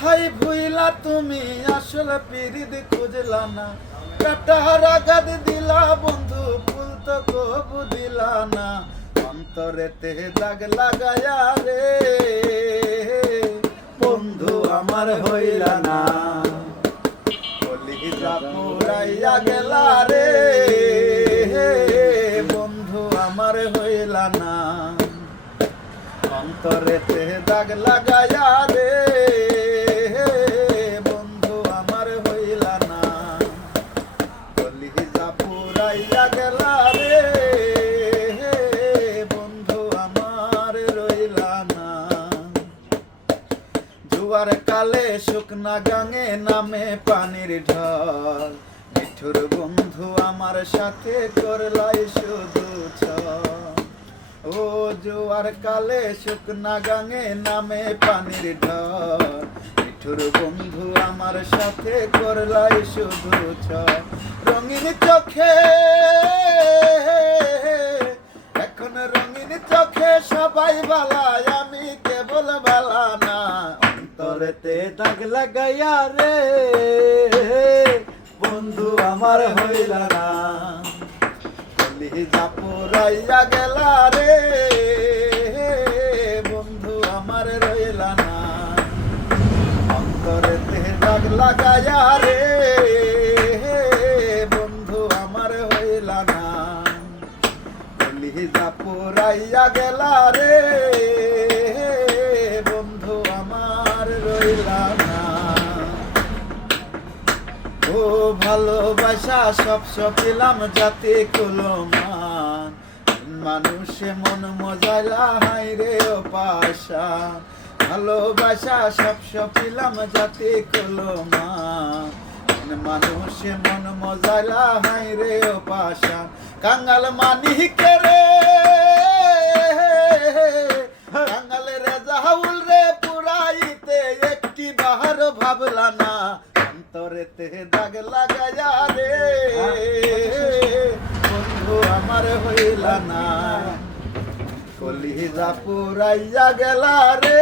কথাই ভুইলা তুমি আসলে পিরিদ খুঁজলা না, কাটার আঘাত দিলা বন্ধু ফুল তো কবু দিলা না, অন্তরেতে দাগ লাগায়া রে বন্ধু আমার হইলা না, কলিজা পুরাইয়া গেলা রে বন্ধু আমার হইলা না, অন্তরেতে দাগ লাগায়া রে বন্ধু আমার হইলা না, কলিজা পুরাইয়া গেলা রে বন্ধু আমার রইলা না। জুয়ার কালে শুকনা গাঙে নামে পানির ঢল, মিঠুর বন্ধু আমার সাথে করলাই শুধু ছল। ও জোয়ার কালে শুকনা গাঙে নামে পানির ঢল, মিঠুর বন্ধু আমার সাথে করলাই শুধু ছল। রঙিন চোখে এখন রঙিন চোখে সবাই বালায়, আমি কেবল বালা না, অন্তরেতে দাগ লাগাইয়া রে বন্ধু আমার হইলা না, কলিজা পুরাইয়া গেলা রে বন্ধু আমার রইলা না, অন্তরেতে দাগ লাগাইয়া রে বন্ধু আমার হইলা না, কলিজা পুরাইয়া গেলা রে বন্ধু আমার রইলা না। ও ভালোবাসা সব সপিলাম জাতি কুলমান, মানুষে মন মজাইলা হাই রে ও পাশা, ভালোবাসা সব সপিলাম জাতি কুলমান, মানুষে মন মজাইলা হাই রে ও পাশা, কাঙ্গাল মানিকে রে কাঙ্গাল রেজাউল রে পুরাইতে একটি বাহার ভাবলা না, অন্তরেতে দাগ লাগায়া রে বন্ধু আমার হইলা না, কলিজা পুরাইয়া গেলা রে